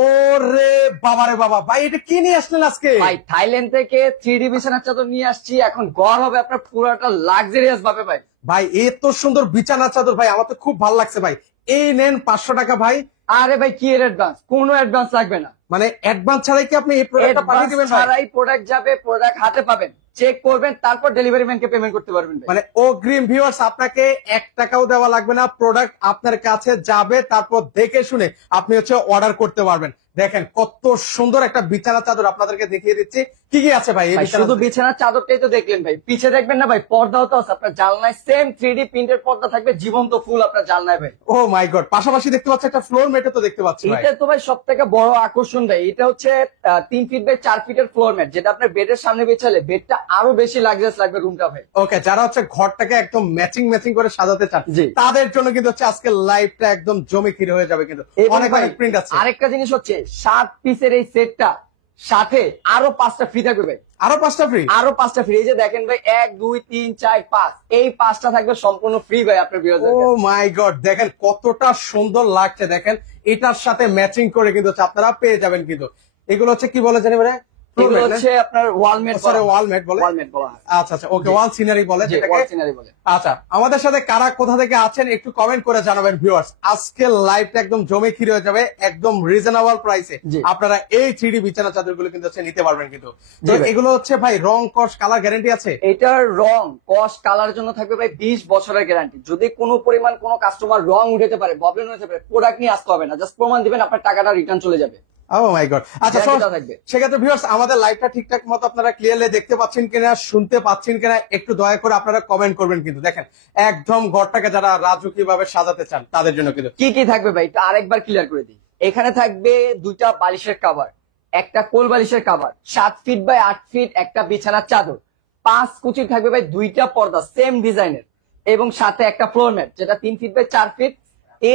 ওরে বাবারে বাবা, ভাই এটা কি নিয়ে আসলেন আজকে? ভাই থাইল্যান্ড থেকে 3D বিছানার চাদর নিয়ে আসছি, এখন ঘর হবে আপনার পুরোটা লাক্সারিয়াস ভাবে ভাই। ভাই এত সুন্দর বিছানা চাদর, ভাই আমার তো খুব ভালো লাগছে ভাই। এই নেন 500 টাকা ভাই। আরে ভাই কি এর অ্যাডভান্স? কোনো অ্যাডভান্স লাগবে না। মানে অ্যাডভান্স ছাড়াই কি আপনি এই প্রোডাক্টটা পাঠিয়ে অ্যাডভান্স দিবেন ভাই? ছাড়াই প্রোডাক্ট যাবে, প্রোডাক্ট হাতে পাবেন, চেক করবেন, তারপর ডেলিভারি ম্যানকে পেমেন্ট করতে পারবেন ভাই। মানে অগ্রিম ভিউয়ার্স, আপনাকে 1 টাকাও দেওয়া লাগবে না, প্রোডাক্ট আপনার কাছে যাবে, তারপর দেখে শুনে আপনি হচ্ছে অর্ডার করতে পারবেন। দেখেন কত সুন্দর একটা বিছানা চাদর আপনাদেরকে দেখিয়ে দিচ্ছি। কি কি আছে ভাই এই ভাই শুধু বিছানার চাদরটাই তো দেখলেন ভাই, পিছে দেখবেন না ভাই, পর্দাও তো আছে আপনার জানলায়, সেম 3D প্রিন্টের পর্দা থাকবে, জীবন্ত ফুল আপনার জানলায় ভাই। ও মাই গড, পাশাপাশি দেখতে পাচ্ছি একটা ফ্লোর ম্যাটও তো দেখতে পাচ্ছি ভাই। এটা তো ভাই সব থেকে বড় আকর্ষণ ভাই, এটা হচ্ছে 3 ফিট বাই 4 ফিটের ফ্লোর ম্যাট, যেটা আপনার বেডের সামনে বিছালে বেডটা আরো বেশি লাক্সারিয়াস লাগবে রুমটা ভাই। ওকে, যারা হচ্ছে ঘরটাকে একদম ম্যাচিং ম্যাচিং করে সাজাতে চান জি। তাদের জন্য কিন্তু হচ্ছে আজকে লাইভটা একদম জমে ক্ষীর হয়ে যাবে। কিন্তু এবং অনেক ভাই অনেক প্রিন্ট আছে। আরেকটা জিনিস হচ্ছে 7 পিসের এই সেটটা সাথে আরো 5টা ফ্রি থাকবে ভাই। আরো 5টা ফ্রি? আরো 5টা ফ্রি। এই যে দেখেন ভাই, 1 2 3 4 5, এই 5টা থাকবে সম্পূর্ণ ফ্রি ভাই আপনার ও ভিউয়ারদের। মাই গড, দেখেন কতটা সুন্দর লাগছে। দেখেন এটার সাথে ম্যাচিং করে কিন্তু হচ্ছে আপনারা পেয়ে যাবেন। কিন্তু এগুলো হচ্ছে কি বলে জানি মানে এগুলো হচ্ছে আপনার ওয়ালমেট, সরি ওয়ালমেট বলে। ওয়ালমেট বলা হয়। আচ্ছা আচ্ছা, ওকে, ওয়াল সিনারি বলে জি, যেটাকে। ওয়াল সিনারি বলে। আচ্ছা, আমাদের সাথে কারা কোথা থেকে আছেন একটু কমেন্ট করে জানাবেন ভিউয়ার্স। আজকে লাইভটা একদম জমে ক্ষীর হয়ে যাবে, একদম রিজনেবল প্রাইসে জি। আপনারা এই 3D বিছানা চাদরগুলো কিন্তু হচ্ছে নিতে পারবেন। কিন্তু তো জি ভাই। এগুলো হচ্ছে ভাই রং কস কালার গ্যারান্টি আছে? এটার রং কস কালার জন্য থাকবে ভাই 20 বছরের গ্যারান্টি। যদি কোনো পরিমাণ কোনো কাস্টমার রং উঠাতে পারে, প্রবলেম হতে পারে, প্রোডাক্ট নিয়ে আসতে হবে না, জাস্ট প্রমাণ দিবেন, আপনার টাকাটা রিটার্ন চলে যাবে। ও মাই গড। আচ্ছা, Guarantee টা থাকবে। সেক্ষেত্রে ভিউয়ার্স আমাদের লাইভটা ঠিকঠাক মতো আপনারা ক্লিয়ারলি দেখতে পাচ্ছেন কিনা, শুনতে পাচ্ছেন কিনা একটু দয়া করে আপনারা কমেন্ট করবেন। কিন্তু দেখেন একদম ঘরটাকে যারা রাজুকি ভাবে সাজাতে চান তাদের জন্য কিন্তু কি কি থাকবে ভাই, এটা আরেকবার ক্লিয়ার করে দিই। এখানে থাকবে 2টা বালিশের কভার, একটা কোল বালিশের কভার, 7 ফিট বাই 8 ফিট একটা বিছানার চাদর, 5 কুচির থাকবে ভাই 2টা পর্দা সেম ডিজাইনের, এবং সাথে একটা ফ্লোর ম্যাট যেটা 3 ফিট বাই 4 ফিট।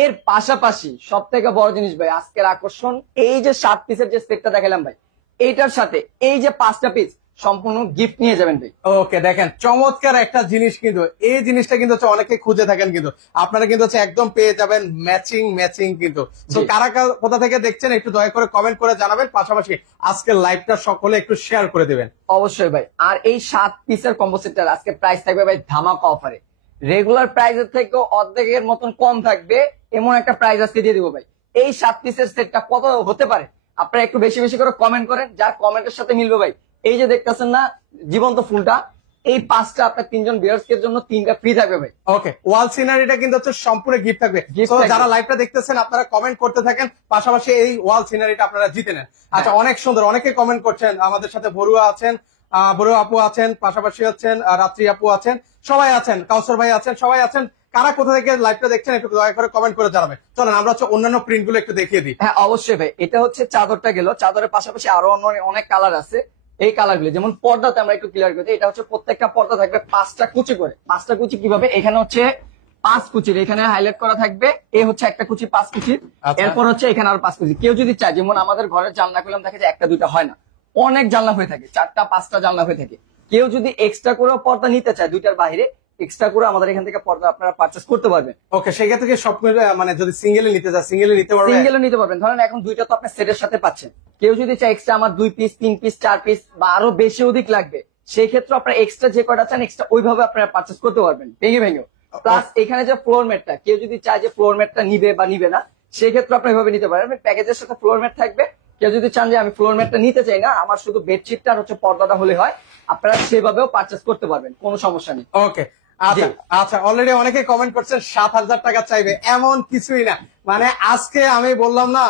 এর পাশাপাশি সব থেকে বড় জিনিস ভাই, আজকের আকর্ষণ, এই যে 7 পিসের যে সেটটা দেখালাম ভাই, এইটার সাথে এই যে 5টা পিস সম্পূর্ণ গিফট নিয়ে যাবেন ভাই। ওকে, দেখেন চমৎকার একটা জিনিস। কিন্তু এই জিনিসটা কিন্তু হচ্ছে অনেকে খুঁজে থাকেন, কিন্তু আপনারা কিন্তু হচ্ছে একদম পেয়ে যাবেন ম্যাচিং ম্যাচিং। কিন্তু তো জি। কারা কারা কোথা থেকে দেখছেন একটু দয়া করে কমেন্ট করে জানাবেন, পাশাপাশি আজকের লাইভটা সকলে একটু শেয়ার করে দিবেন। অবশ্যই ভাই। আর এই 7 পিসের কম্বো সেটটার আজকে প্রাইস থাকবে ভাই ধামাকা অফারে, রেগুলার প্রাইসের থেকে অর্ধেকের মতন কম থাকবে, এমন একটা প্রাইস আজকে দিয়ে দিব ভাই। এই 7 পিসের সেটটা কত হতে পারে আপনারা একটু বেশি বেশি করে কমেন্ট করেন, যার কমেন্টের সাথে মিলবে ভাই, এই যে দেখতেছেন না জীবন্ত ফুলটা, এই 5টা আপনার 3জন ভিউয়ার্সের জন্য 3টা ফ্রি থাকবে ভাই। ওকে, ওয়াল সিনারিটা কিন্তু হচ্ছে সম্পূর্ণ গিফট থাকবে। Gift তো থাকবে। যারা লাইভটা দেখতেছেন আপনারা কমেন্ট করতে থাকেন, পাশাপাশি এই ওয়াল সিনারিটা আপনারা জিতে নেন। আচ্ছা, অনেক সুন্দর, অনেকে কমেন্ট করছেন। আমাদের সাথে বড়ুয়া আছেন, বড়ুয়া আপু আছেন, পাশাপাশি হচ্ছেন রাত্রি আপু আছেন, সবাই আছেন, কাউসার ভাই আছেন, সবাই আছেন। কারা কোথা থেকে লাইভটা দেখছেন একটু দয়া করে কমেন্ট করে জানাবেন। চলেন আমরা হচ্ছে অন্যান্য প্রিন্ট গুলো একটু দেখিয়ে দিই। হ্যাঁ অবশ্যই ভাই, এটা হচ্ছে চাদরটা গেল, চাদরের পাশাপাশি আরো অন্য অনেক কালার আছে। এই কালার গুলো যেমন পর্দাতে আমরা একটু ক্লিয়ার করে দিই, এটা হচ্ছে প্রত্যেকটা পর্দা থাকবে 5টা কুচি করে। 5টা কুচি কিভাবে, এখানে হচ্ছে 5 কুচির, এখানে হাইলাইট করা থাকবে, এ হচ্ছে একটা কুচি 5 কুচির, আচ্ছা। এরপর হচ্ছে এখানে আরো 5 কুচি। কেউ যদি চায়, যেমন আমাদের ঘরের জানলা করলাম দেখে যে 1টা 2টা হয় না, অনেক জানলা হয়ে থাকে, 4টা 5টা জানলা হয়ে থাকে। কেউ যদি এক্সট্রা করে পর্দা নিতে চায় 2টার বাইরে, এক্সট্রা করে আমাদের এখান থেকে পর্দা আপনারা পারচেস করতে পারবেন। ওকে, সেক্ষেত্রে কি সব মানে যদি সিঙ্গেলে নিতে চান সিঙ্গেলে নিতে পারবেন? সিঙ্গেলও নিতে পারবেন। ধরেন এখন 2টা তো আপনি সেটের সাথে পাচ্ছেন, কেউ যদি চায় এক্সট্রা আমার 2 পিস 3 পিস 4 পিস বা আরো বেশি অধিক লাগবে, সেই ক্ষেত্রে আপনার এক্সট্রা যে কয়টা চান এক্সট্রা ওইভাবে আপনারা পারচেস করতে পারবেন ভেঙে ভেঙে। প্লাস এখানে যে ফ্লোর ম্যাটটা, কেউ যদি চায় যে ফ্লোর ম্যাটটা নিবে বা নিবে না, সেই ক্ষেত্রে আপনি এভাবে নিতে পারেন। প্যাকেজের সাথে ফ্লোর ম্যাট থাকবে। কেউ যদি চান যে আমি ফ্লোর ম্যাটটা নিতে চাই না, আমার শুধু বেডশিটটা আর হচ্ছে পর্দাটা হলে হয়, আপনারা সেভাবেও পারচেস করতে পারবেন, কোনো সমস্যা নেই। ওকে, আচ্ছা আচ্ছা, অলরেডি অনেকে কমেন্ট করছেন 7,000 টাকা চাইবে, এমন কিছুই না। মানে আজকে আমি বললাম না,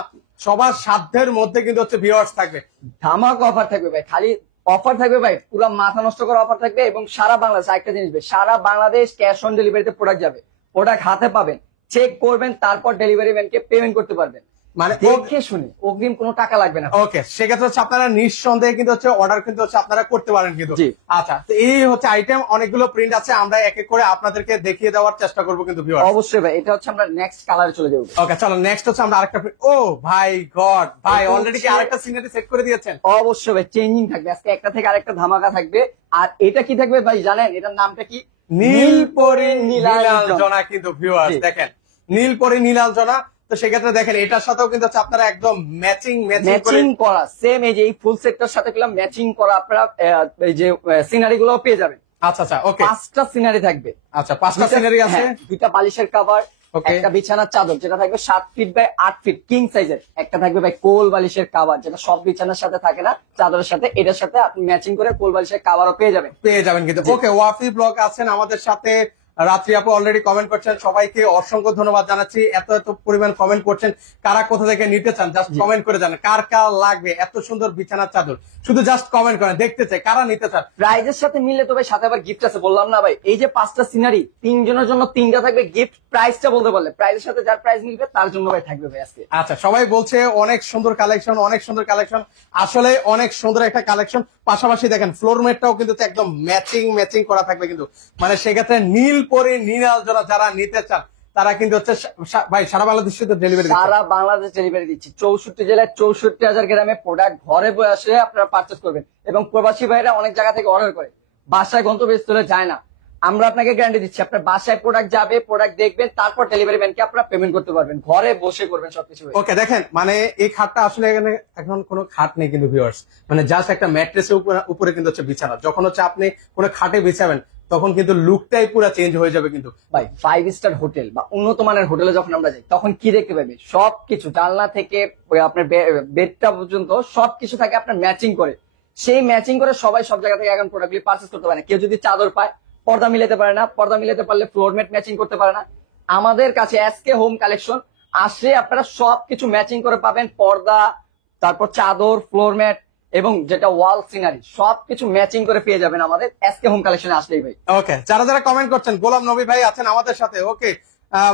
সবার সাধ্যের মধ্যে কিন্তু হচ্ছে ভিউয়ার্স থাকবে, ধামাকা অফার থাকবে ভাই, খালি অফার থাকবে ভাই, পুরো মাথা নষ্ট করা অফার থাকবে। এবং সারা বাংলাদেশ, একটা জিনিস ভাই, সারা বাংলাদেশ ক্যাশ অন ডেলিভারিতে প্রোডাক্ট যাবে, প্রোডাক্ট হাতে পাবেন, চেক করবেন, তারপর ডেলিভারি ম্যানকে পেমেন্ট করতে পারবেন, মানে দেখে শুনে, অগ্রিম কোনো টাকা লাগবে না। ওকে, সেক্ষেত্রে হচ্ছে আপনারা নিঃসন্দেহে কিন্তু হচ্ছে অর্ডার কিন্তু হচ্ছে আপনারা করতে পারেন কিন্তু। জি। আচ্ছা, তো এই হচ্ছে আইটেম, অনেকগুলো প্রিন্ট আছে, আমরা এক এক করে আপনাদেরকে দেখিয়ে দেওয়ার চেষ্টা করবো কিন্তু ভিউয়ার্স। অবশ্যই ভাই, এটা হচ্ছে আমরা নেক্সট কালারে চলে যাবো। ওকে, চলো নেক্সট হচ্ছে আমরা আরেকটা ও ভাই গড, ভাই এটা অলরেডি কি হচ্ছে- আরেকটা সিনারি সেট করে দিয়েছেন? অবশ্যই ভাই, চেঞ্জিং থাকবে আজকে, একটা থেকে আরেকটা ধামাকা থাকবে। আর এটা কি থাকবে ভাই জানেন, এটার নামটা কি? নীলপরি নীলাঞ্জনা। নীলাঞ্জনা কিন্তু ভিউয়ার্স জি। দেখেন, নীলপরি নীলাঞ্জনা তো সেক্ষেত্রে দেখেন এটার সাথেও কিন্তু হচ্ছে আপনারা একদম ম্যাচিং করে ম্যাচিং করা সেম এই যে এই ফুল সেটটার সাথে গুলো ম্যাচিং করা আপনারা এই যে সিনারি গুলো পেয়ে যাবেন। আচ্ছা আচ্ছা ওকে 5টা সিনারি থাকবে। আচ্ছা 5টা সিনারি আছে, হ্যাঁ, 2টা বালিশের কভার, Okay. একটা বিছানার চাদর যেটা থাকবে 7 ফিট বাই 8 ফিট কিং সাইজের, একটা থাকবে ভাই কোল বালিশের কভার যেটা সব বিছানার সাথে থাকে না, চাদরের সাথে, এটার সাথে আপনি ম্যাচিং করে কোল বালিশের কভারও পেয়ে যাবেন। কিন্তু ওকে ওয়াফি ব্লগ আছেন আমাদের সাথে, রাত্রি আপু অলরেডি কমেন্ট করছেন, সবাইকে অসংখ্য ধন্যবাদ জানাচ্ছি। এত এত পরিমাণ কমেন্ট করছেন, কারা কোথা থেকে নিতে চান জাস্ট কমেন্ট করে জানান, কার কার লাগবে এত সুন্দর বিছানার চাদর, শুধু জাস্ট কমেন্ট করেন, দেখতে চাই কারা নিতে চান। প্রাইজের সাথে মিললে তো ভাই সাথে আবার গিফট আছে, বললাম না ভাই এই যে 5টা সিনারি 3 জনের জন্য 3টা থাকবে গিফট। প্রাইসটা বলতে পারলে প্রাইজের সাথে যার প্রাইজ মিলবে তার জন্য ভাই থাকবে ভাই আজকে। আচ্ছা সবাই বলছে অনেক সুন্দর কালেকশন, অনেক সুন্দর কালেকশন, আসলে অনেক সুন্দর একটা কালেকশন। পাশাপাশি দেখেন ফ্লোর ম্যাটটাও কিন্তু একদম ম্যাচিং করা থাকবে কিন্তু, মানে সেক্ষেত্রে নীল পরে নীলাল জোড়া যারা নিতে চান তারা কিন্তু হচ্ছে ভাই সারা বাংলাদেশে তো ডেলিভারি সারা বাংলাদেশ ডেলিভারি দিচ্ছি, 64 জেলায় 64,000 গ্রামে প্রোডাক্ট ঘরে বসে আপনারা পারচেস করবেন। এবং প্রবাসী ভাইরা অনেক জায়গা থেকে অর্ডার করে, বাসায় গন্তব্যস্থলে যায় না, আমরা আপনাকে গ্যারান্টি দিচ্ছি আপনার বাসায় প্রোডাক্ট যাবে, প্রোডাক্ট দেখবেন, তারপর ডেলিভারি ম্যানকে আপনারা পেমেন্ট করতে পারবেন, ঘরে বসে করবেন সবকিছু। ওকে দেখেন মানে এই খাটটা আসলে এখানে এখন কোনো খাট নেই কিন্তু ভিউয়ার্স, মানে জাস্ট একটা ম্যাট্রেসের উপরে কিন্তু হচ্ছে বিছানা, যখন হচ্ছে আপনি কোনো খাটে বিছাবেন তখন কিন্তু লুকটাই পুরো চেঞ্জ হয়ে যাবে কিন্তু। ভাই 5 স্টার হোটেল বা উন্নত মানের হোটেলে যখন আমরা যাই তখন কি দেখতে পাবে, সবকিছু জানলা থেকে আপনার বেডটা পর্যন্ত সবকিছু থাকে আপনার ম্যাচিং করে। সেই ম্যাচিং করে সবাই সব জায়গা থেকে এখন প্রোডাক্টগুলি পারচেস করতে পারে না। কেউ যদি চাদর পায় পর্দা মিলাতে পারে না, পর্দা মিলাতে পারলে ফ্লোর ম্যাট ম্যাচিং করতে পারে না, আমাদের কাছে এসকে হোম কালেকশন আসে আপনারা সবকিছু ম্যাচিং করে পাবেন, পর্দা, তারপর চাদর, ফ্লোর ম্যাট এবং যেটা ওয়াল সিনারি সবকিছু ম্যাচিং করে পেয়ে যাবেন আমাদের এসকে হোম কালেকশনে আসলেই ভাই। ওকে যারা যারা কমেন্ট করছেন, গোলাম নবী ভাই আছেন আমাদের সাথে, ওকে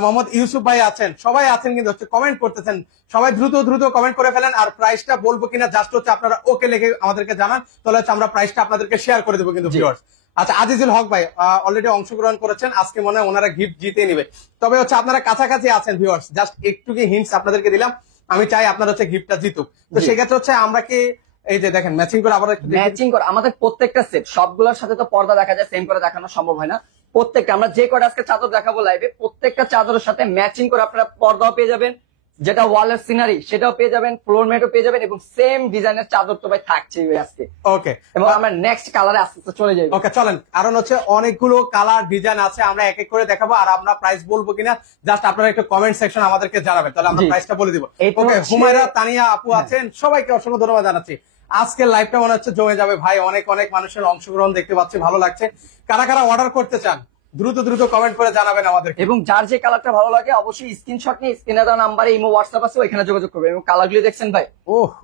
মোহাম্মদ ইউসুফ ভাই আছেন, সবাই আছেন কিন্তু হচ্ছে কমেন্ট করতেছেন, সবাই দ্রুত কমেন্ট করে ফেলেন। আর প্রাইসটা বলবো কিনা জাস্ট হচ্ছে আপনারা ওকে লিখে আমাদেরকে জানান, তাহলে হচ্ছে আমরা প্রাইসটা আপনাদেরকে শেয়ার করে দেবো কিন্তু ভিউয়ার্স। আচ্ছা আজিজুল হক ভাই অলরেডি অংশগ্রহণ করেছেন, আজকে মনে হয় ওনারা গিফট জিতে নিবে, তবে হচ্ছে আপনারা কাছাকাছি আছেন ভিউয়ার্স, জাস্ট একটু কি হিন্টস আপনাদেরকে দিলাম, আমি চাই আপনারা হচ্ছে গিফটটা জিতুক। তো সেক্ষেত্রে হচ্ছে আমরা কি এই যে দেখেন ম্যাচিং করে আবার একটু ম্যাচিং করে আমাদের প্রত্যেকটা সেট সবগুলোর সাথে তো পর্দা দেখা যায়, সেম করে দেখানো সম্ভব হয় না, প্রত্যেকটা আমরা যে কটা আজকে চাদর দেখাবো লাইভে প্রত্যেকটা চাদরের সাথে ম্যাচিং করে আপনারা পর্দাও পেয়ে যাবেন, যেটা ওয়ালের সিনারি সেটাও পেয়ে যাবেন, ফ্লোর ম্যাটও পেয়ে যাবেন, এবং সেম ডিজাইনের চাদর তো ভাই থাকছে আজকে। ওকে এবং আমরা নেক্সট কালারে আস্তে আস্তে চলে যাই। ওকে চলেন, কারণ হচ্ছে অনেকগুলো কালার ডিজাইন আছে, আমরা এক এক করে দেখাবো, আর আমরা প্রাইস বলবো কিনা জাস্ট আপনারা একটু কমেন্ট সেকশন আমাদেরকে জানাবেন, তাহলে আমরা প্রাইসটা বলে দিব। ওকে হুমায়রা তানিয়া আপু আছেন, সবাইকে অসংখ্য ধন্যবাদ জানাচ্ছি। আজকের লাইভটা মনে হচ্ছে জমে যাবে ভাই, অনেক অনেক মানুষের অংশগ্রহণ দেখতে পাচ্ছি, ভালো লাগছে। কারা কারা অর্ডার করতে চান দ্রুত কমেন্ট করে জানাবেন আমাদের, এবং যার যে কালারটা ভালো লাগে অবশ্যই স্ক্রিনশট নিয়ে স্ক্রিনে দেওয়া নাম্বারে ইমো হোয়াটসঅ্যাপ আছে ওইখানে যোগাযোগ করবেন। এবং কালারগুলো দেখছেন ভাই,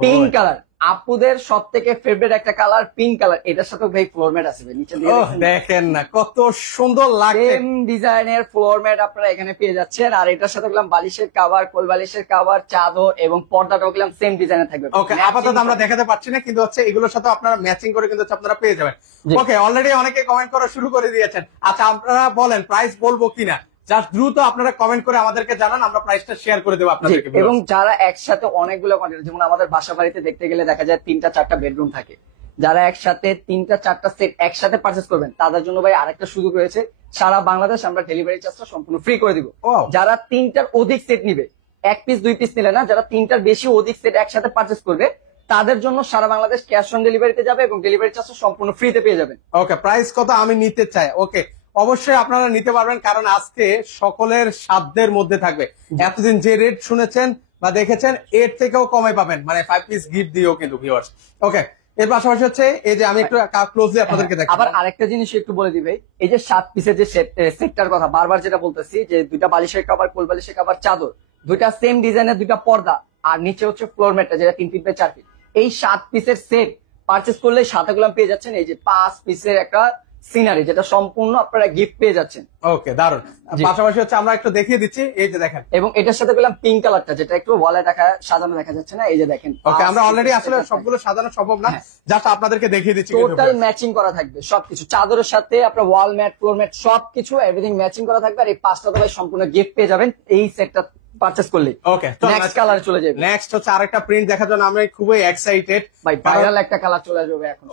পিঙ্ক কালার আপুদের সব থেকে ফেভারিট একটা কালার, পিঙ্ক কালার, এটার সাথে ভাই ফ্লোর ম্যাট আছে নিচে দিয়ে দেখেন না কত সুন্দর লাগছে, সেম ডিজাইনের ফ্লোর ম্যাট আপনারা এখানে পেয়ে যাচ্ছেন। আর এটার সাথে গেলাম বালিশের কভার, কোল বালিশের কভার, চাদর এবং পর্দাটাও গেলাম সেম ডিজাইনের থাকবে। ওকে আপাতত আমরা দেখাতে পারছি না, কিন্তু হচ্ছে এগুলোর সাথে আপনারা ম্যাচিং করে কিন্তু আপনারা পেয়ে যাবেন। ওকে অলরেডি অনেকে কমেন্ট করা শুরু করে দিয়েছেন। আচ্ছা আপনারা বলেন প্রাইস বলবো কিনা, জাস্ট দ্রুত আপনারা কমেন্ট করে আমাদেরকে জানান, আমরা প্রাইসটা শেয়ার করে দেবো আপনাদেরকে। এবং যারা একসাথে অনেকগুলো কন্টেন্ট, যেমন আমাদের বাসা বাড়িতে দেখতে গেলে দেখা যায় 3টা-4টা বেডরুম থাকে, যারা একসাথে 3টা-4টা সেট একসাথে পারচেস করবেন তাদের জন্য ভাই আরেকটা সুযোগ রয়েছে, সারা বাংলাদেশ আমরা ডেলিভারি চার্জটা সম্পূর্ণ ফ্রি করে দিব। যারা 3টার অধিক সেট নিবে, 1 পিস 2 পিস নিলে না, যারা 3টার বেশি অধিক সেট একসাথে পারচেস করবে তাদের জন্য সারা বাংলাদেশ ক্যাশ অন ডেলিভারিতে যাবে এবং ডেলিভারি চার্জ সম্পূর্ণ ফ্রিতে পেয়ে যাবেন। ওকে প্রাইস কত আমি নিতে চাই, ওকে অবশ্যই আপনারা নিতে পারবেন, কারণ আজকে সকলের সাধ্যের মধ্যে থাকবে। এতদিন যে রেট শুনেছেন বা দেখেছেন এর থেকেও কমে পাবেন, মানে 5 পিস গিফট দিও কিন্তু ভিউয়ার্স। ওকে এর পাশাপাশি হচ্ছে এই যে আমি একটু ক্লোজলি আপনাদেরকে দেখাবো। আবার আরেকটা জিনিস একটু বলে দিবে, এই যে 7 পিসের যে সেটটার কথা বারবার যেটা বলতেছি, যে 2টা বালিশের কভার, কোল বালিশের কভার, চাদর, 2টা সেম ডিজাইনের 2টা পর্দা, আর নিচে হচ্ছে ফ্লোর ম্যাটটা যেটা 3 ফিট বাই 4 ফিট, এই 7 পিসের সেট পারচেস করলে সাথে গুলো পেয়ে যাচ্ছেন এই যে 5 পিসের একটা সিনারি, যেটা সম্পূর্ণ আপনারা গিফট পেয়ে যাচ্ছেন। ওকে দারুন। পাশাপাশি হচ্ছে আমরা একটু দেখিয়ে দিচ্ছি, এই যে দেখেন, এবং এটার সাথে গেলাম পিঙ্ক কালারটা, যেটা একটু ওয়ালে সাজানো দেখা যাচ্ছে না, এই যে দেখেন। ওকে আমরা অলরেডি আসলে সবগুলো সাজানো সম্ভব না, জাস্ট আপনাদেরকে দেখিয়ে দিচ্ছি। টোটাল ম্যাচিং করা থাকবে সবকিছু, চাদরের সাথে আপনার ওয়াল ম্যাট, ফ্লোর ম্যাট সবকিছু এভরিথিং ম্যাচিং করা থাকবে। আর এই 5টা তো ভাই সম্পূর্ণ গিফট পেয়ে যাবেন এই সেটটা পারচেজ করলে। ওকে নেক্সট কালার চলে যাবে। নেক্সট হচ্ছে আরেকটা প্রিন্ট দেখার জন্য আমি খুবই এক্সাইটেড ভাই, ভাইরাল একটা কালার চলে যাবে এখন।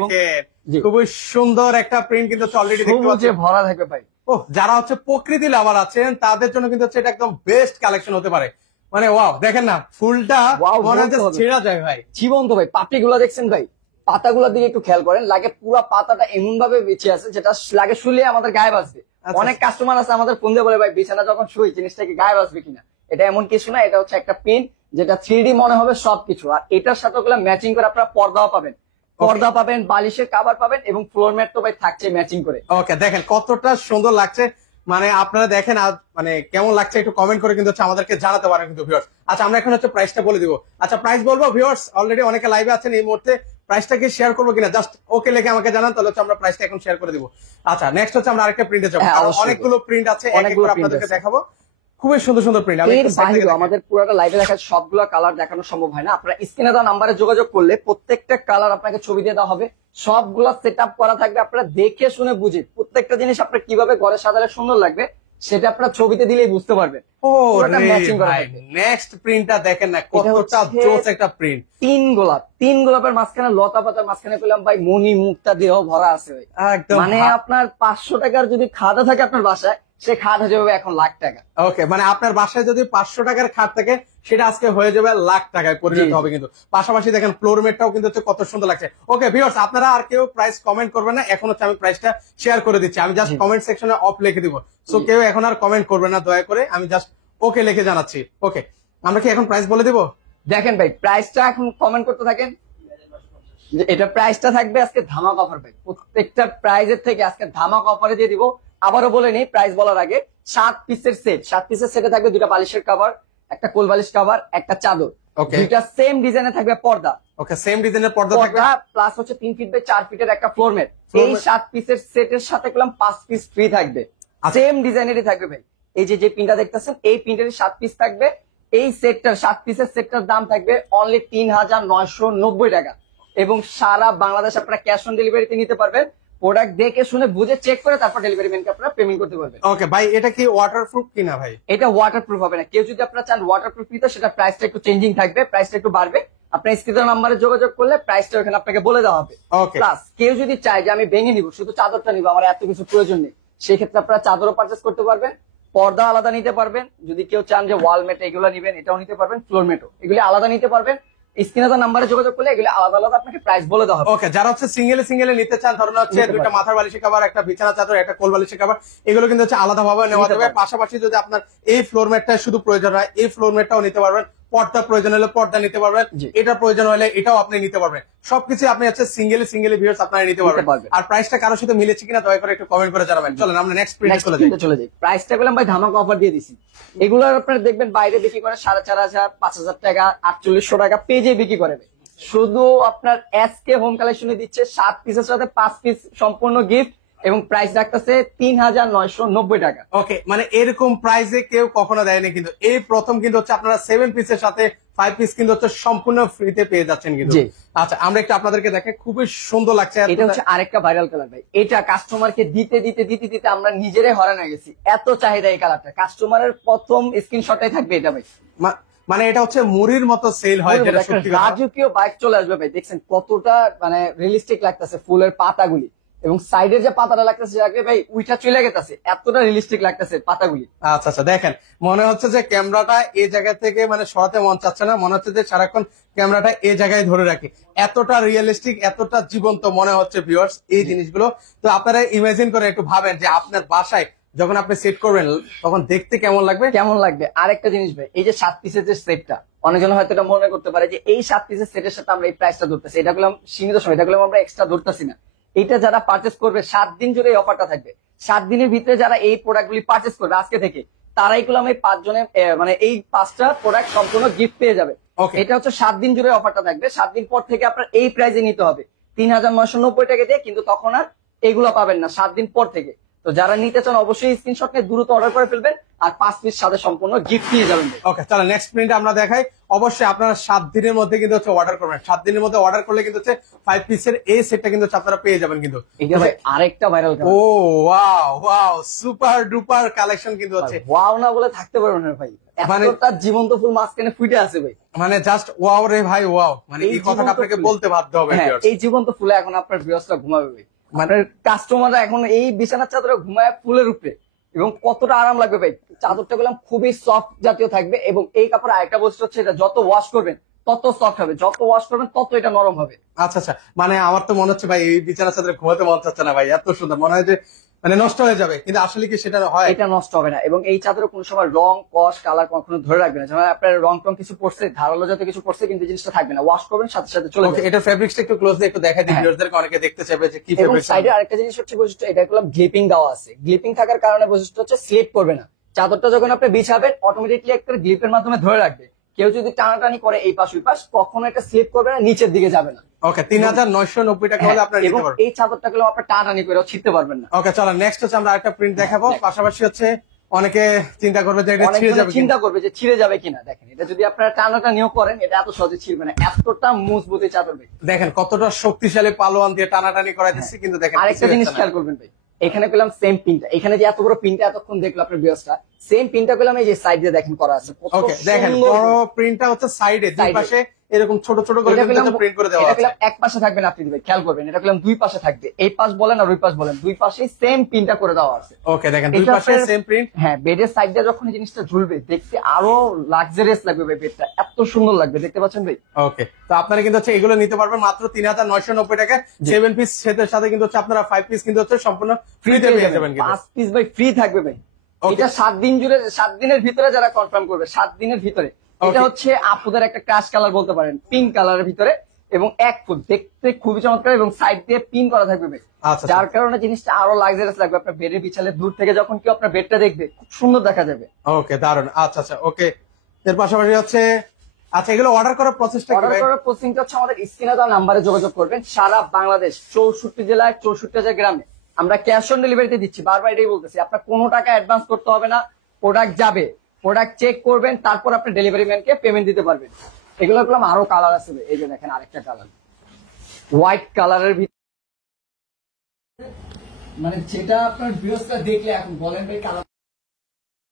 খুবই খুবই সুন্দর একটা প্রিন্ট কিন্তু অলরেডি দেখতে পাচ্ছি, ভরা থাকবে ভাই। ও যারা হচ্ছে প্রকৃতি লাভার আছেন তাদের জন্য কিন্তু হচ্ছে এটা একদম বেস্ট কালেকশন হতে পারে। মানে ওয়াও, দেখেন না ফুলটা Wow, মনে হচ্ছে বলতে হবে। ছেঁড়া যায় ভাই। জীবন্ত ভাই, পাপড়ি গুলা দেখছেন ভাই, পাতাগুলোর দিকে একটু খেয়াল করেন, লাগে পুরো পাতাটা এমন ভাবে বেঁচে আছে যেটা লাগে শুলে আমাদের গায়ে বাজবে। আচ্ছা। অনেক কাস্টমার আছে আমাদের ফোন দিয়ে বলে ভাই বিছানা যখন শুই জিনিসটা কি গায়ে বাজবে কিনা। এটা এমন কিছু না, এটা হচ্ছে একটা পিন যেটা 3D মনে হবে সবকিছু। আর এটার সাথে ওগুলা ম্যাচিং করে আপনারা পর্দাও পাবেন, পর্দা পাবেন, বালিশের কাভার পাবেন এবং ফ্লোর ম্যাট তো ভাই থাকছে ম্যাচিং করে। ওকে, দেখেন কতটা সুন্দর লাগছে। মানে আপনারা দেখেন মানে কেমন লাগছে একটু কমেন্ট করে কিন্তু হচ্ছে আমাদেরকে জানাতে পারেন কিন্তু ভিউয়ার্স। আচ্ছা আমরা এখন হচ্ছে প্রাইসটা বলে দিব। আচ্ছা প্রাইস বলবো ভিউয়ার্স, অলরেডি অনেকে লাইভে আছেন এই মুহূর্তে, প্রাইসটা কি শেয়ার করবো কিনা জাস্ট ওকে লিখে আমাকে জানান, তাহলে হচ্ছে আমরা প্রাইসটা এখন শেয়ার করে দিব। আচ্ছা নেক্সট হচ্ছে আমরা আরেকটা প্রিন্টে যাবো, হ্যাঁ, কারণ অবশ্যই। অনেকগুলো প্রিন্ট আছে, এক এক অনেকগুলো করে print আপনাদেরকে আছে। দেখাবো। খুবই সুন্দর সুন্দর প্রিন্ট। আমি এর একটু side থেকে বাইরেও দেখাই। আমাদের পুরোটা লাইভে দেখা সবগুলো কালার দেখানো সম্ভব হয় না। আপনারা স্ক্রিনে দেওয়া নাম্বারে যোগাযোগ করলে প্রত্যেকটা কালার আপনাকে ছবি দিয়ে দেওয়া হবে, সবগুলা সেট আপ করা থাকবে। আপনারা দেখে শুনে বুঝে প্রত্যেকটা জিনিস আপনার কিভাবে ঘরে সাজালে সুন্দর লাগবে সেটা আপনারা ছবিতে দিলেই বুঝতে পারবেন। ও পুরোটা রে matching করা ভাই, থাকবে। নেক্সট প্রিন্টটা দেখেন না এটা কতটা হচ্ছে জোস একটা প্রিন্ট। তিন গোলাপের মাঝখানে লতা পাতার মাঝখানে পেলাম ভাই মণি মুক্তা দেহ ভরা আছে ভাই। একদম মানে আপনার 500 টাকার যদি খাতা থাকে আপনার বাসায়, সে খাট হয়ে যাবে এখন লাখ টাকা। ওকে, মানে আপনার বাসায় যদি 500 টাকার খাট থাকে সেটা আজকে হয়ে যাবে লাখ টাকায় পরিণত জি, জি। হবে কিন্তু। পাশাপাশি দেখেন ফ্লোরমেটটাও কিন্তু হচ্ছে কত সুন্দর লাগছে। ওকে ভিউয়ার্স, আপনারা আর কেউ প্রাইস কমেন্ট করবেন না, এখন হচ্ছে আমি প্রাইসটা শেয়ার করে দিচ্ছি। আমি জাস্ট জি। কমেন্ট সেকশনে অফ লিখে দিব, সো জি। কেউ এখন আর কমেন্ট করবেন না দয়া করে, আমি জাস্ট ওকে লিখে জানাচ্ছি। ওকে, আমরা কি এখন প্রাইস বলে দিব? দেখেন ভাই প্রাইসটা এখন কমেন্ট করতে থাকেন। যে এটা প্রাইসটা থাকবে আজকে ধামাক অফার ভাই, প্রত্যেকটা প্রাইজের থেকে আজকে ধামাক অফারে দিয়ে দিব। আবারও বলে নেই প্রাইস বলার আগে, 7 পিসের সেট, 7 পিসের সেটে থাকবে 2টা বালিশের কভার, একটা কোল বালিশ কভার, একটা চাদর, Okay. 2টা সেম ডিজাইনে থাকবে পর্দা, ওকে, সেম ডিজাইনের পর্দা থাকবে। পর্দা প্লাস হচ্ছে 3 ফিট বাই 4 ফিটের একটা ফ্লোর ম্যাট। Floor এই mat। 7 পিসের সেটের সাথে করলাম 5 পিস ফ্রি থাকবে, সেম ডিজাইনেরই থাকবে ভাই। এই যে পিনটা দেখতেছেন এই পিনটারই 7 পিস থাকবে। এই সেটটার 7 পিসের সেটটার দাম থাকবে অনলি 3990 টাকা এবং সারা বাংলাদেশ আপনারা ক্যাশ অন ডেলিভারিতে নিতে পারবেন। প্রোডাক্ট দেখে শুনে বুঝে চেক করে তারপর ডেলিভারি ম্যানকে আপনারা পেমেন্ট করতে পারবেন। ওকে ভাই, এটা কি ওয়াটারপ্রুফ কিনা ভাই? এটা ওয়াটারপ্রুফ হবে না। কেউ যদি আপনারা চান ওয়াটারপ্রুফ নিতে, সেটা প্রাইসটা একটু চেঞ্জিং থাকবে, প্রাইসটা একটু বাড়বে। আপনার স্ক্রিনের নাম্বারে যোগাযোগ করলে প্রাইসটা ওখানে আপনাকে বলে দেওয়া হবে। ওকে। প্লাস কেউ যদি চায় যে আমি ভেঙে নিব, শুধু চাদরটা নিব, আমার এত কিছু প্রয়োজন নেই, সেই ক্ষেত্রে আপনারা চাদরও পারচেস করতে পারবেন, পর্দা আলাদা নিতে পারবেন। যদি কেউ চান যে ওয়াল ম্যাট এগুলো নিবেন, এটাও নিতে পারবেন, ফ্লোর ম্যাটও এগুলি আলাদা নিতে পারবেন। স্ক্রিনের নাম্বারে যোগাযোগ করলে এগুলি আলাদা আলাদা আপনাকে প্রাইস বলে দেওয়া হবে। ওকে, যারা হচ্ছে সিঙ্গেলে সিঙ্গেলে নিতে চান, ধরুন হচ্ছে নিতে দুইটা পারবেন। মাথার বালিশের কভার, একটা বিছানা চাদর, একটা কোল বালিশের কভার, এগুলো কিন্তু হচ্ছে আলাদা ভাবে নেওয়া নিতে যাবে। পারবেন। পাশাপাশি যদি আপনার এই ফ্লোর ম্যাটটা শুধু প্রয়োজন হয়, এই ফ্লোর ম্যাটটাও নিতে পারবেন। পর্দা প্রয়োজন হলে পর্দা নিতে পারবেন, জি। এটা প্রয়োজন হলে এটাও আপনি নিতে পারবেন। সবকিছু আপনি হচ্ছে সিঙ্গেলে সিঙ্গেলে ভিউয়ার্স আপনারা নিতে পারবেন। পারবেন। আর প্রাইসটা কারোর সাথে মিলেছে কিনা দয়া করে একটু কমেন্ট করে জানাবেন। চলেন আমরা নেক্সট প্রিন্টে চলে যাই। চলে যাই। প্রাইসটা বললাম ভাই ধামাকা অফার দিয়ে দিছি। এগুলো আপনারা দেখবেন বাইরে বিক্রি করে 4500, 5000 টাকা, 4800 টাকা পেজে বিক্রি করে। শুধু আপনার এসকে হোম কালেকশনে দিচ্ছে 7 পিসের সাথে 5 পিস সম্পূর্ণ গিফট এবং প্রাইস রাখতেছে 3990 টাকা। ওকে, মানে এরকম প্রাইসে কেউ কখনো দেয়নি কিন্তু, এই প্রথম কিন্তু হচ্ছে আপনারা 7 পিসের সাথে 5 পিস কিন্তু হচ্ছে সম্পূর্ণ ফ্রিতে পেয়ে যাচ্ছেন কিন্তু। জি। আচ্ছা আমরা একটু আপনাদেরকে দেখে খুবই সুন্দর লাগছে। এটা হচ্ছে আরেকটা ভাইরাল কালার ভাই। এটা কাস্টমারকে দিতে দিতে দিতে দিতে আমরা নিজেরাই হরান হয়ে গেছি, এত চাহিদা এই কালারটা। কাস্টমারের প্রথম স্ক্রিনশটটাই থাকবে এটা ভাই। মানে এটা হচ্ছে মুড়ির মতো সেল হয়, যেটা একটা সত্যি কথা। রাজকীয় বাইক চলে আসবে ভাই। দেখছেন কতটা মানে রিয়েলিস্টিক লাগতেছে ফুলের পাতাগুলি এবং সাইডের যে পাতাটা লাগতেছে সেটাকে ভাই উইটা চলে গেছে, এতটা রিয়েলিস্টিক লাগতেছে পাতাগুলি। আচ্ছা আচ্ছা, দেখেন মনে হচ্ছে যে ক্যামেরাটা এই জায়গা থেকে মানে সরাতে মন চাচ্ছে না, মনে হচ্ছে যে সারাক্ষণ ক্যামেরাটা এই জায়গায় ধরে রাখি, এতটা রিয়েলিস্টিক এতটা জীবন্ত মনে হচ্ছে ভিউয়ার্স এই জিনিসগুলো। তো আপনারা ইমাজিন করে একটু ভাবেন যে আপনার বাসায় যখন আপনি সেট করবেন তখন দেখতে কেমন লাগবে। কেমন লাগবে। আরেকটা জিনিস ভাই, এই যে 7 পিসের যে সেটটা, অনেকজন হয়তো এটা মনে করতে পারে যে এই 7 পিসের সেটের সাথে আমরা এই প্রাইসটা ধরতেছি, এটা গুলো সীমিত সময়, এটা গুলো আমরা এক্সট্রা ধরতেছি না। এটা যারা পারচেস করবে 7 দিন জুড়ে এই অফারটা থাকবে। 7 দিনের ভিতরে যারা এই প্রোডাক্টগুলি পারচেস করবে আজকে থেকে, তারাই গুলো এই 5 জনের মানে এই 5টা প্রোডাক্ট সম্পূর্ণ গিফট পেয়ে যাবে। Okay. এটা হচ্ছে 7 দিন জুড়ে অফারটা থাকবে। 7 দিন পর থেকে আপনার এই প্রাইসে নিতে হবে 3990 টাকা দিয়ে, কিন্তু তখন আর এগুলো পাবেন না 7 দিন পর থেকে। তো যারা নিতে চান অবশ্যই স্ক্রিনশট নিয়ে দ্রুত অর্ডার করে ফেলবেন আর 5 পিস সাথে সম্পূর্ণ গিফট নিয়ে যাবেন। ওকে, তাহলে নেক্সট প্রিন্ট আমরা দেখাই। অবশ্যই আপনারা 7 দিনের মধ্যে কিন্তু হচ্ছে অর্ডার করবেন। 7 দিনের মধ্যে অর্ডার করলে কিন্তু হচ্ছে 5 পিসের এই সেটটা কিন্তু হচ্ছে আপনারা পেয়ে যাবেন কিন্তু। এটা ভাই আরেকটা ভাইরাল ও wow wow, super duper collection কিন্তু হচ্ছে। ওয়াও না বলে থাকতে পারবেন না ভাই, মানে- এতটা জীবন্ত ফুল মাঝখানে ফুটে আছে ভাই। মানে জাস্ট ওয়াও রে ভাই ওয়াও, মানে এই এই কথাটা জীবন্ত আপনাকে ফুলে- বলতে বাধ্য হবে হ্যাঁ, viewers। এই জীবন্ত ফুলে এখন আপনার ভিউয়ার্সরা ঘুমাবে ভাই। মানে কাস্টমাররা এখন এই বিছানার চাদরে ঘুমায় ফুলের উপরে, এবং কতটা আরাম লাগবে ভাই। চাদরটা গুলো খুবই সফট জাতীয় থাকবে, এবং এই কাপড় আরেকটা বৈশিষ্ট্য হচ্ছে এটা যত ওয়াশ করবেন তত সফট হবে, যত ওয়াশ করবেন তত এটা নরম হবে। আচ্ছা আচ্ছা, মানে আমার তো মনে হচ্ছে ভাই এই বিছানার সাথে ঘুমাতে মন চাচ্ছে না ভাই, এত সুন্দর মনে হয় যে মানে নষ্ট হয়ে যাবে, কিন্তু আসলে কি সেটা হয়? এটা নষ্ট হবে না, এবং এই চাদরে কোনো সময় রং কস কালার কখনো ধরে রাখবে না। যেমন আপনার রং টং কিছু পড়ছে, ধারালো জাতীয় কিছু পড়ছে, কিন্তু জিনিসটা থাকবে না, ওয়াশ করবেন সাথে সাথে চলে ওকে, যাবে। এটা ফেব্রিক্সটা একটু ক্লোজলি একটু দেখাই দিই হ্যাঁ। ভিউয়ারদেরকে, অনেকে দেখতে চাইবে যে কি এবং ফেব্রিক্স। সাইডে আরেকটা জিনিস হচ্ছে বৈশিষ্ট্য, এটা করলাম গ্লিপিং দেওয়া আছে। গ্লিপিং থাকার কারণে বৈশিষ্ট্য হচ্ছে স্লিপ করবে না। চাদরটা যখন আপনি বিছাবেন অটোমেটিকলি একটা গ্লিপের মাধ্যমে ধরে রাখবে। কেউ যদি টানাটানি করে এই পাশ ওই পাশ, কখনো এটা স্লিপ করবে না, নিচের দিকে যাবে না। ওকে, 3990 টাকা হলে আপনারা এবং নিতে পারবেন। এই চাদরটা গুলো আপনার টানাটানি করে ছিঁড়তে পারবেন না। ওকে চলো, নেক্সট হচ্ছে আমরা আরেকটা প্রিন্ট দেখাবো। পাশাপাশি হচ্ছে অনেকে চিন্তা করবে যে এটা ছিঁড়ে অনেকজনে যাবে চিন্তা কিনা। করবে যে ছিঁড়ে যাবে কিনা। দেখেন, এটা যদি আপনারা টানাটানিও করেন এটা এত সহজে ছিঁড়বে না, এতটা মজবুত এই চাদর ভাই। দেখেন কতটা শক্তিশালী পালোয়ান দিয়ে টানাটানি করাইতেছি, কিন্তু দেখেন আরেকটা কিছু জিনিস হচ্ছে না। খেয়াল করবেন ভাই, এখানে পেলাম সেম পিনটা, এখানে যে এত বড় পিনটা এতক্ষণ দেখলো আপনার বিয়সটা, সেম পিনটা পেলাম এই যে সাইড দিয়ে দেখেন করা আছে। কত ওকে দেখেন সুন্দর। বড় প্রিন্টটা হচ্ছে সাইডে, দুই Side এ। পাশে এরকম ছোট ছোট করে এটা পেলাম প্রিন্ট করে দেওয়া এটা আছে। পেলাম এক পাশে থাকবে না, আপনি দিবেন খেয়াল করবেন, এটা পেলাম দুই পাশে থাকবে। এই পাশ বলেন আর ওই পাশ বলেন, দুই পাশে সেম পিনটা করে দেওয়া আছে। ওকে দেখেন দুই এটা পাশে আপনার- সেম প্রিন্ট। হ্যাঁ, বেডের সাইড দিয়ে যখন এই জিনিসটা ঝুলবে দেখতে আরো লাক্সারিয়াস লাগবে ভাই, বেডটা এত সুন্দর লাগবে, দেখতে পাচ্ছেন ভাই। ওকে, তো আপনারা কিন্তু হচ্ছে এগুলো নিতে পারবেন মাত্র 3990 টাকা। 7 পিস সেটের সাথে কিন্তু হচ্ছে আপনারা 5 পিস কিন্তু হচ্ছে সম্পূর্ণ ফ্রিতে পেয়ে যাবেন কিন্তু। 5 পিস ভাই ফ্রি থাকবে ভাই। Okay. এটা 7 দিন জুড়ে, 7 দিনের ভিতরে যারা কনফার্ম করবে, 7 দিনের ভিতরে। এটা Okay. হচ্ছে আপুদের একটা ক্রাশ কালার বলতে পারেন, পিঙ্ক কালারের ভিতরে, এবং এক ফুট দেখতে খুবই চমৎকার, এবং সাইড দিয়ে পিন করা থাকবে ভাই। আচ্ছা, যার কারণে জিনিসটা আরো লাক্সারিয়াস লাগবে। আপনার বেডে বিছালে দূর থেকে যখন কেউ আপনার বেডটা দেখবে খুব সুন্দর দেখা যাবে। ওকে দারুন। আচ্ছা আচ্ছা, ওকে, এর পাশাপাশি হচ্ছে আচ্ছা এগুলো অর্ডার করার প্রসেসটা কি অর্ডার ভাই? করার প্রসেসিংটা হচ্ছে আমাদের স্ক্রিনে দেওয়া নাম্বারে যোগাযোগ করবেন। সারা বাংলাদেশ 64 জেলায় 64 গ্রামে আমরা ক্যাশ অন ডেলিভারিতে দিচ্ছি। বারবার এটাই বলতেছি, আপনার কোনো টাকা অ্যাডভান্স করতে হবে না। প্রোডাক্ট যাবে, প্রোডাক্ট চেক করবেন, তারপর আপনি ডেলিভারি ম্যানকে পেমেন্ট দিতে পারবেন। এগুলো করলাম আরো কালার আছে, এই যে দেখেন আরেকটা কালার হোয়াইট কালারের ভিতরে, মানে যেটা আপনার ভিউসটা দেখলে এখন বলেন ভাই কালার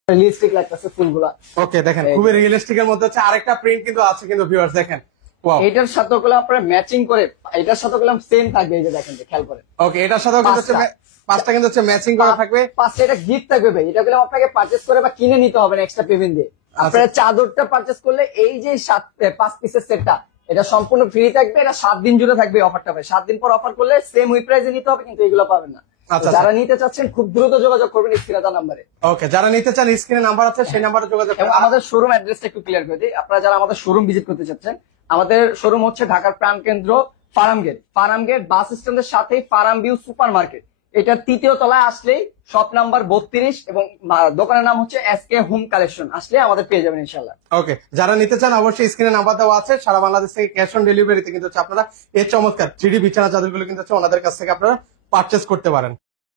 রিয়েলিস্টিক লাগতেছে ফুলগুলা। ওকে দেখেন খুবই রিয়েলিস্টিক এর মধ্যে হচ্ছে আরেকটা প্রিন্ট কিন্তু আছে কিন্তু ভিউয়ার্স দেখেন। ওয়াও, এটার সাথে ওগুলো আপনার ম্যাচিং করে, এটার সাথে ওগুলো সেম থাকবে, এই যে দেখেন, খেয়াল করেন। ওকে এটার সাথেও কিন্তু হচ্ছে পাঁচটা কিন্তু হচ্ছে ম্যাচিং করা থাকবে। পাঁচটা এটা গিফট থাকবে ভাই। এটা গুলো আপনাকে পারচেস করে বা কিনে নিতে হবে না এক্সট্রা পেমেন্ট দিয়ে। আপনারা চাদরটা পারচেস করলে এই যে 5 পিসের সেটটা এটা সম্পূর্ণ ফ্রি থাকবে। এটা 7 দিন জুড়ে থাকবে অফারটা ভাই। 7 দিন পর অফার করলে সেম ওই প্রাইসে নিতে হবে, কিন্তু এগুলো পাবেন না। আচ্ছা, যারা নিতে চাচ্ছেন খুব দ্রুত যোগাযোগ করবেন স্ক্রিনে দেওয়া নাম্বারে। ওকে, যারা নিতে চান স্ক্রিনে নাম্বার আছে সেই নাম্বারে যোগাযোগ এবং করুন। আমাদের শোরুম অ্যাড্রেসটা একটু ক্লিয়ার করে দিই। আপনারা যারা আমাদের শোরুম ভিজিট করতে চাচ্ছেন, আমাদের শোরুম হচ্ছে ঢাকার প্রাণকেন্দ্র ফার্মগেট বাস স্ট্যান্ডের সাথেই ফার্ম ভিউ সুপার মার্কেট, এটার 3য় তলায় আসলেই শপ নাম্বার 32, এবং দোকানের নাম হচ্ছে এসকে হোম কালেকশন। আসলে আমাদের পেয়ে যাবেন ইনশাল্লাহ। ওকে, যারা নিতে চান অবশ্যই স্ক্রিনে নাম্বার দেওয়া আছে। সারা বাংলাদেশ থেকে ক্যাশ অন ডেলিভারিতে কিন্তু হচ্ছে আপনারা এই চমৎকার 3D বিছানা চাদরগুলো কিন্তু হচ্ছে ওনাদের কাছ থেকে আপনারা পারচেস করতে পারেন।